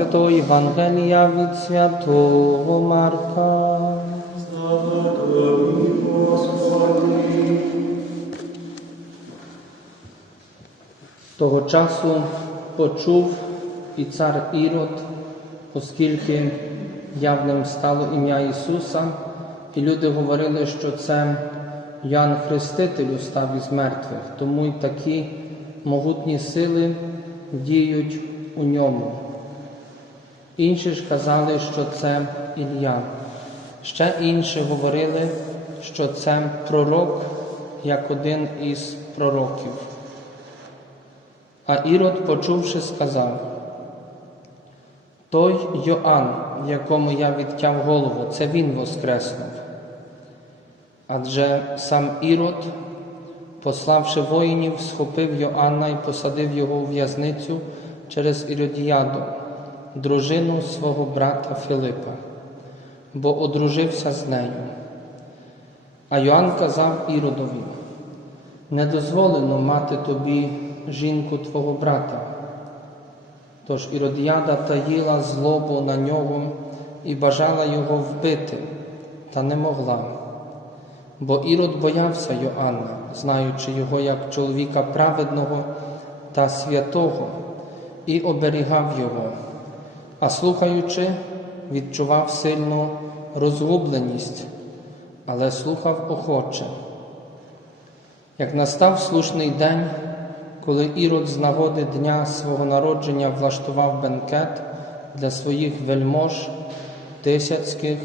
Святого Євангелія від святого Марка. Того часу почув і цар Ірод, оскільки явним стало ім'я Ісуса, і люди говорили, що це Ян Хреститель устав із мертвих, тому й такі могутні сили діють у ньому. Інші ж казали, що це Ілля. Ще інші говорили, що це пророк, як один із пророків. А Ірод, почувши, сказав, той Йоанн, якому я відтяв голову, це він воскреснув. Адже сам Ірод, пославши воїнів, схопив Йоанна і посадив його у в'язницю через Іродіаду, дружину свого брата Филипа, бо одружився з нею. А Йоанн казав Іродові, не дозволено мати тобі жінку твого брата. Тож Іродіада таїла злобу на нього і бажала його вбити, та не могла. Бо Ірод боявся Йоанна, знаючи його як чоловіка праведного та святого, і оберігав його, а слухаючи, відчував сильну розгубленість, але слухав охоче. Як настав слушний день, коли Ірод з нагоди дня свого народження влаштував бенкет для своїх вельмож, тисяцьких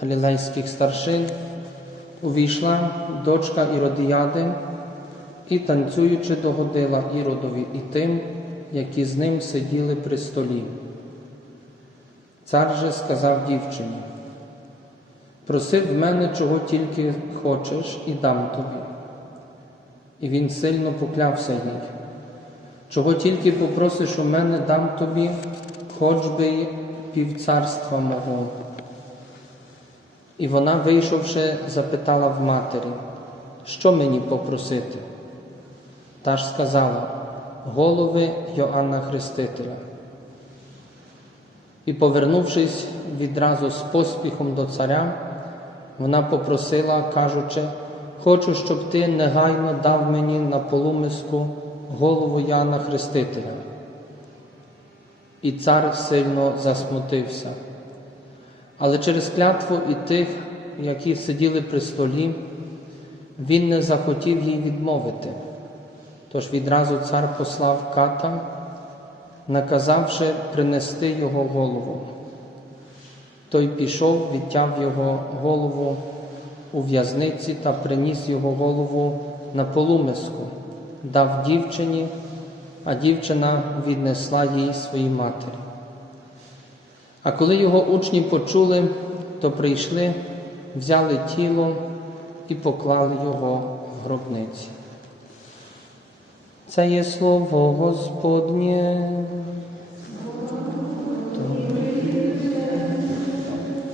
галілейських старшин, увійшла дочка Іродіяди і, танцюючи, догодила Іродові і тим, які з ним сиділи при столі. Цар же сказав дівчині, проси в мене, чого тільки хочеш, і дам тобі. І він сильно поклявся їй. Чого тільки попросиш у мене, дам тобі, хоч би півцарства мого. І вона, вийшовши, запитала в матері, що мені попросити? Та ж сказала голови Йоанна Хрестителя. І, повернувшись відразу з поспіхом до царя, вона попросила, кажучи, Хочу, щоб ти негайно дав мені на полумиску голову Яна Хрестителя. І цар сильно засмутився. Але через клятву і тих, які сиділи при столі, він не захотів їй відмовити. Тож відразу цар послав ката, наказавши принести його голову. Той пішов, відтяв його голову у в'язниці та приніс його голову на полумиску, дав дівчині, а дівчина віднесла їй своїй матері. А коли його учні почули, то прийшли, взяли тіло і поклали його в гробниці. Це є слово Господнє.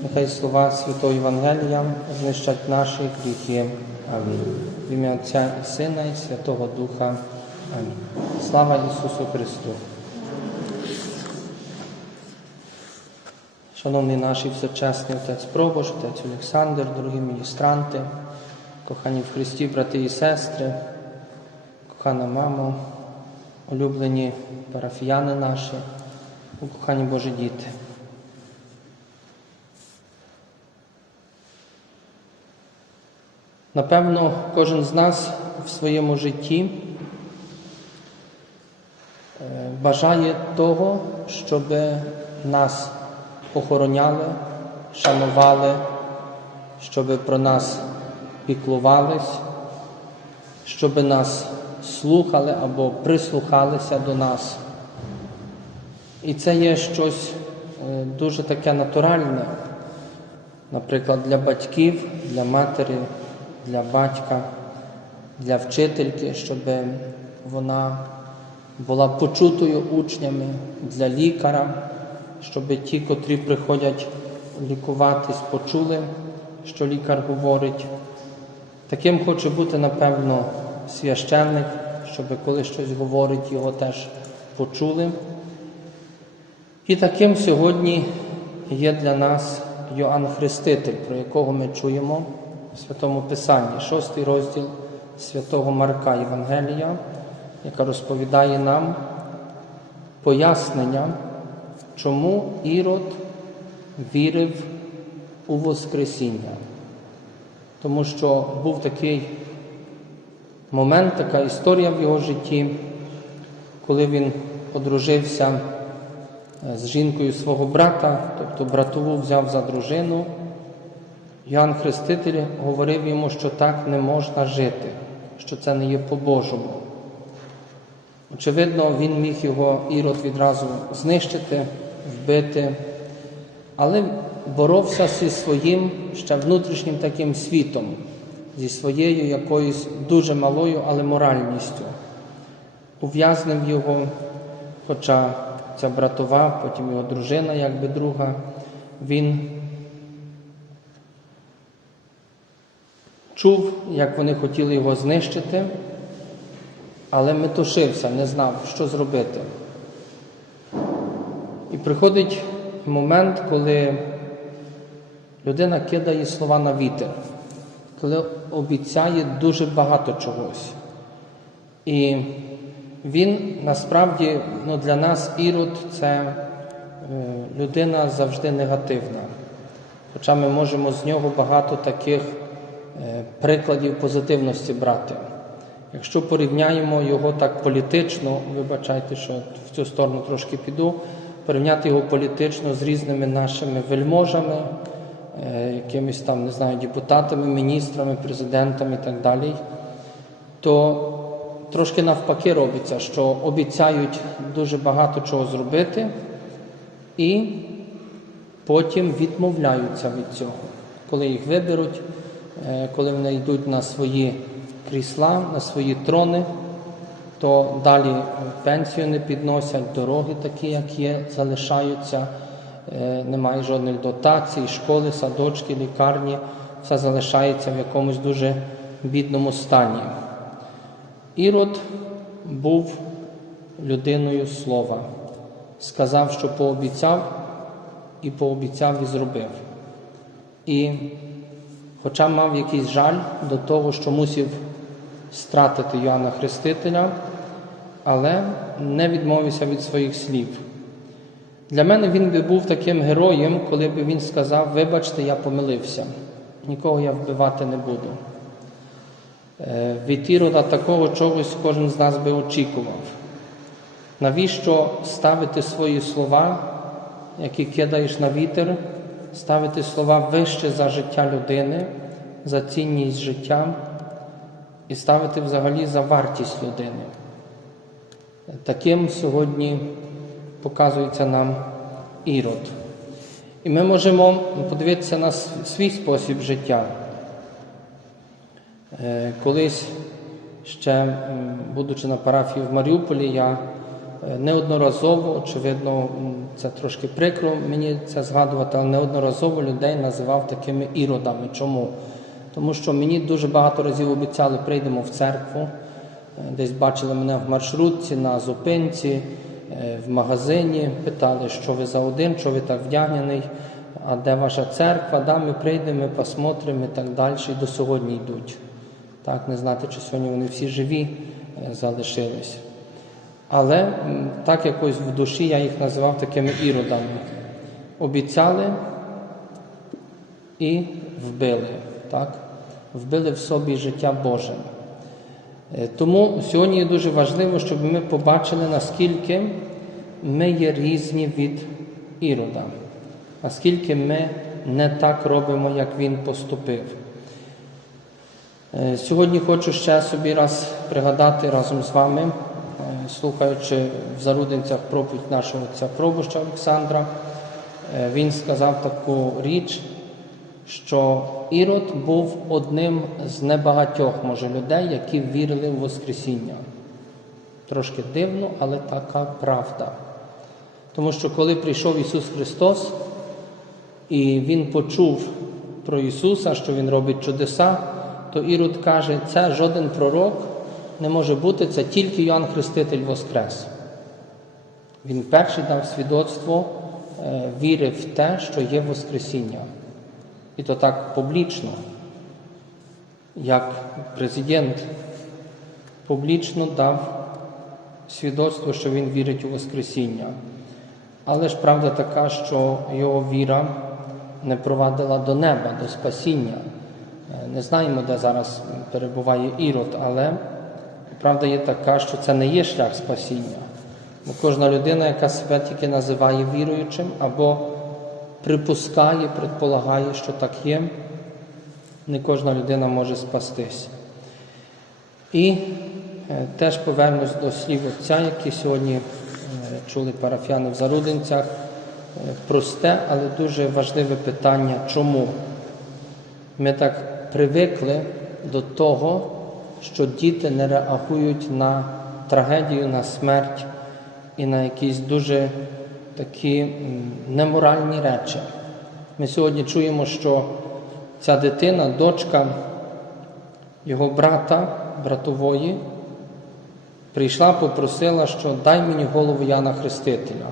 Нехай слова Святого Євангелія знищать наші гріхи. Амінь. В ім'я Отця і Сина, і Святого Духа. Амінь. Слава Ісусу Христу. Шановний наш і всечесний Отець Пробош, Отець Олександр, дорогі міністранти, кохані в Христі, брати і сестри, кохана мамо, улюблені парафіяни наші, кохані Божі діти. Напевно, кожен з нас в своєму житті е, бажає того, щоб нас охороняли, шанували, щоб про нас піклувались, щоб нас слухали або прислухалися до нас. І це є щось е, дуже таке натуральне, наприклад, для батьків, для матері для батька, для вчительки, щоб вона була почутою учнями для лікаря, щоб ті, котрі приходять лікуватись, почули, що лікар говорить. Таким хоче бути, напевно, священник, щоб коли щось говорить, його теж почули. І таким сьогодні є для нас Йоанн Хреститель, про якого ми чуємо в Святому Писанні, шостий розділ святого Марка Євангелія, яка розповідає нам пояснення, чому Ірод вірив у Воскресіння. Тому що був такий момент, така історія в його житті, коли він одружився е, з жінкою свого брата, тобто братову взяв за дружину. Йоанн Хреститель говорив йому, що так не можна жити, що це не є по-божому. Очевидно, він міг його ірод відразу знищити, вбити, але боровся зі своїм ще внутрішнім таким світом, зі своєю якоюсь дуже малою, але моральністю. Ув'язнив його, хоча ця братова, потім його дружина, якби друга, він чув, як вони хотіли його знищити, але метушився, не знав, що зробити. І приходить момент, коли людина кидає слова на вітер, коли обіцяє дуже багато чогось. І він насправді ну, для нас ірод це е, людина завжди негативна. Хоча ми можемо з нього багато таких е, прикладів позитивності брати. Якщо порівняємо його так політично, вибачайте, що в цю сторону трошки піду, порівняти його політично з різними нашими вельможами, якимись там, не знаю, депутатами, міністрами, президентами і так далі, то трошки навпаки робиться, що обіцяють дуже багато чого зробити і потім відмовляються від цього. Коли їх виберуть, е, коли вони йдуть на свої крісла, на свої трони, то далі пенсію не підносять, дороги такі, як є, залишаються, е, немає жодних дотацій, школи, садочки, лікарні, все залишається в якомусь дуже бідному стані. Ірод був людиною слова, сказав, що пообіцяв, і пообіцяв і зробив. І, хоча мав якийсь жаль до того, що мусив стратити Йоанна Хрестителя, але не відмовився від своїх слів. Для мене він би був таким героєм, коли б він сказав: Вибачте, я помилився, нікого я вбивати не буду. Е, Від Ірода такого чогось кожен з нас би очікував. Навіщо ставити свої слова, які кидаєш на вітер, ставити слова вище за життя людини, за цінність життя і ставити взагалі за вартість людини? Таким сьогодні показується нам ірод. І ми можемо подивитися на свій спосіб життя. Е, Колись ще, будучи на парафії в Маріуполі, я е, неодноразово, очевидно, це трошки прикро мені це згадувати, але неодноразово людей називав такими іродами. Чому? Тому що мені дуже багато разів обіцяли, прийдемо в церкву, е, десь бачили мене в маршрутці, на зупинці, в магазині, питали, що ви за один, що ви так вдягнений, а де ваша церква, да, ми прийдемо, посмотримо і так далі, і до сьогодні йдуть. Так, не знати, чи сьогодні вони всі живі е, залишились. Але так якось в душі я їх називав такими іродами. Обіцяли і вбили. Так? Вбили в собі життя Боже. Е, Тому сьогодні є дуже важливо, щоб ми побачили, наскільки ми є різні від ірода, наскільки ми не так робимо, як він поступив. Е, Сьогодні хочу ще собі раз пригадати разом з вами, е, слухаючи в зарудинцях проповідь нашого отця Пробуща Олександра, він сказав таку річ, що Ірод був одним з небагатьох, може, людей, які вірили в Воскресіння. Трошки дивно, але така правда. Тому що коли прийшов Ісус Христос, і Він почув про Ісуса, що Він робить чудеса, то Ірод каже, це жоден пророк не може бути, це тільки Йоанн Хреститель Воскрес. Він перший дав свідоцтво е, віри в те, що є Воскресіння. І то так публічно, як президент публічно дав свідоцтво, що він вірить у Воскресіння. Але ж правда така, що його віра не провадила до неба, до спасіння. Е, Не знаємо, де зараз перебуває Ірод, але правда є така, що це не є шлях спасіння. Бо кожна людина, яка себе тільки називає віруючим, або припускає, предполагає, що так є, не кожна людина може спастися. І е, теж повернусь до слів Отця, які сьогодні е, чули парафіяни в Зарудинцях. Е, Просте, але дуже важливе питання, чому? Ми так привикли до того, що діти не реагують на трагедію, на смерть і на якісь дуже такі неморальні речі. Ми сьогодні чуємо, що ця дитина, дочка його брата, братової, прийшла, попросила, що дай мені голову Яна Хрестителя.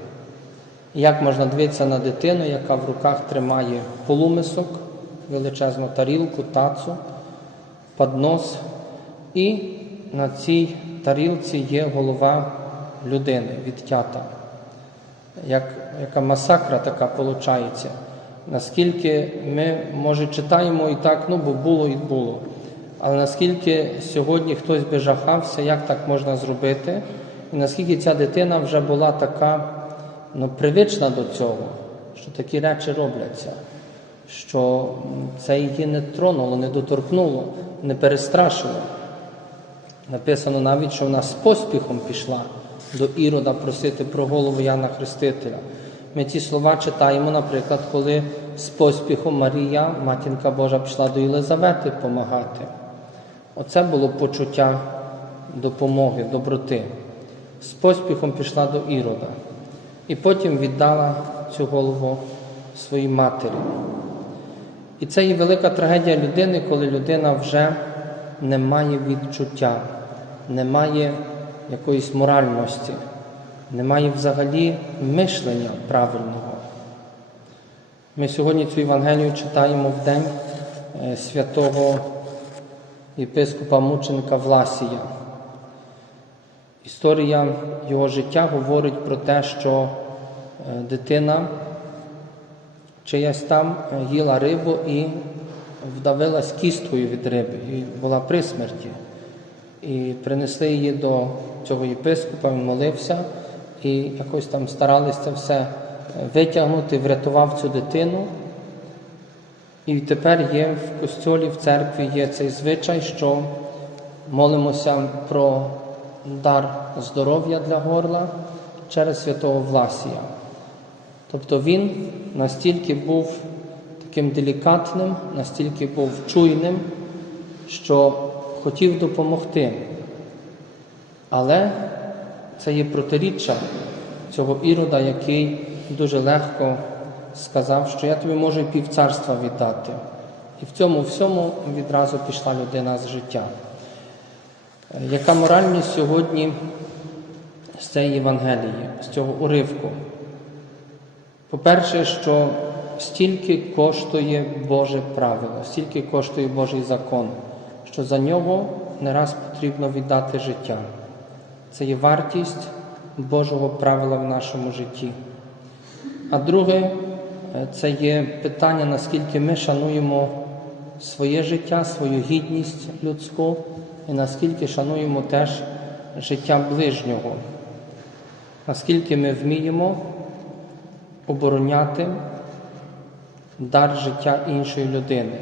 Як можна дивитися на дитину, яка в руках тримає полумисок, величезну тарілку, тацу, поднос, і на цій тарілці є голова людини відтята. Як, яка масакра така виходить. Наскільки ми, може, читаємо і так, ну бо було і було. Але наскільки сьогодні хтось би жахався, як так можна зробити, і наскільки ця дитина вже була така ну, привична до цього, що такі речі робляться, що це її не тронуло, не доторкнуло, не перестрашило. Написано навіть, що вона з поспіхом пішла до Ірода просити про голову Яна Хрестителя. Ми ці слова читаємо, наприклад, коли з поспіхом Марія, матінка Божа, пішла до Єлизавети допомагати. Оце було почуття допомоги, доброти. З поспіхом пішла до Ірода. І потім віддала цю голову своїй матері. І це є велика трагедія людини, коли людина вже не має відчуття, не має якоїсь моральності, не має взагалі мишлення правильного. Ми сьогодні цю Євангелію читаємо в день е, святого єпископа мученика Власія. Історія його життя говорить про те, що е, дитина чиясь там е, їла рибу і вдавилась кісткою від риби і була при смерті. І принесли її до цього єпископа, він молився і якось там старалися це все е, витягнути, врятував цю дитину. І тепер є в костьолі, в церкві є цей звичай, що молимося про дар здоров'я для горла через святого Власія. Тобто він настільки був таким делікатним, настільки був чуйним, що хотів допомогти. Але це є протиріччя цього ірода, який дуже легко сказав, що я тобі можу і півцарства віддати. І в цьому всьому відразу пішла людина з життя. Яка моральність сьогодні з цієї Євангелії, з цього уривку? По-перше, що стільки коштує Боже правило, стільки коштує Божий закон, що за нього не раз потрібно віддати життя. Це є вартість Божого правила в нашому житті. А друге, е, це є питання, наскільки ми шануємо своє життя, свою гідність людську, і наскільки шануємо теж життя ближнього, наскільки ми вміємо обороняти дар життя іншої людини.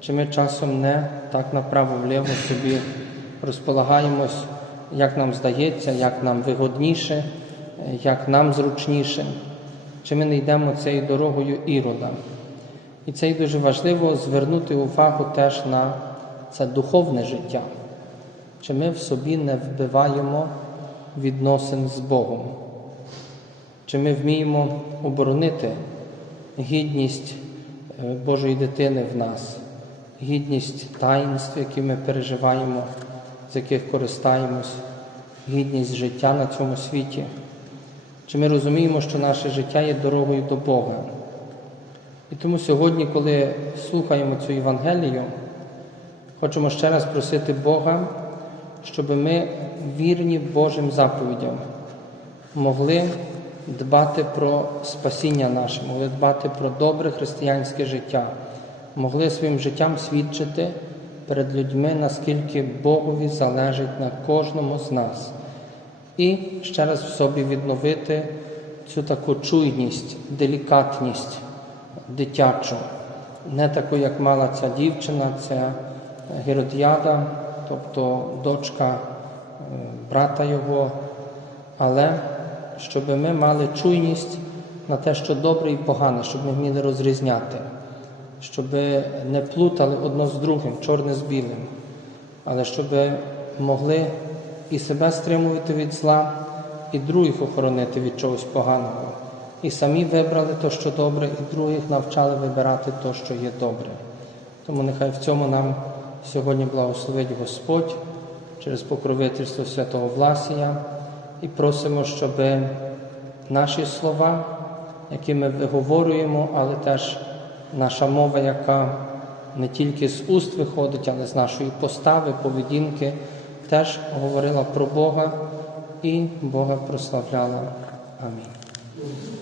Чи ми часом не так направо-вліво собі розполагаємось, як нам здається, як нам вигодніше, як нам зручніше, чи ми не йдемо цією дорогою ірода. І це й дуже важливо звернути увагу теж на це духовне життя, чи ми в собі не вбиваємо відносин з Богом, чи ми вміємо оборонити гідність е, Божої дитини в нас, гідність таїнств, які ми переживаємо, з яких користаємось, гідність життя на цьому світі. Чи ми розуміємо, що наше життя є дорогою до Бога? І тому сьогодні, коли слухаємо цю Євангелію, хочемо ще раз просити Бога, щоб ми вірні Божим заповідям могли дбати про спасіння наше, могли дбати про добре християнське життя, могли своїм життям свідчити перед людьми, наскільки Богові залежить на кожному з нас. І ще раз в собі відновити цю таку чуйність, делікатність дитячу, не таку, як мала ця дівчина, ця Геродіада, тобто дочка е, брата його, але щоб ми мали чуйність на те, що добре і погане, щоб ми вміли розрізняти, щоб не плутали одно з другим, чорне з білим, але щоб могли і себе стримувати від зла, і других охоронити від чогось поганого. І самі вибрали те, що добре, і других навчали вибирати те, що є добре. Тому нехай в цьому нам сьогодні благословить Господь через покровительство святого Власія і просимо, щоб наші слова, які ми виговорюємо, але теж наша мова, яка не тільки з уст виходить, але з нашої постави, поведінки, теж говорила про Бога і Бога прославляла. Амінь.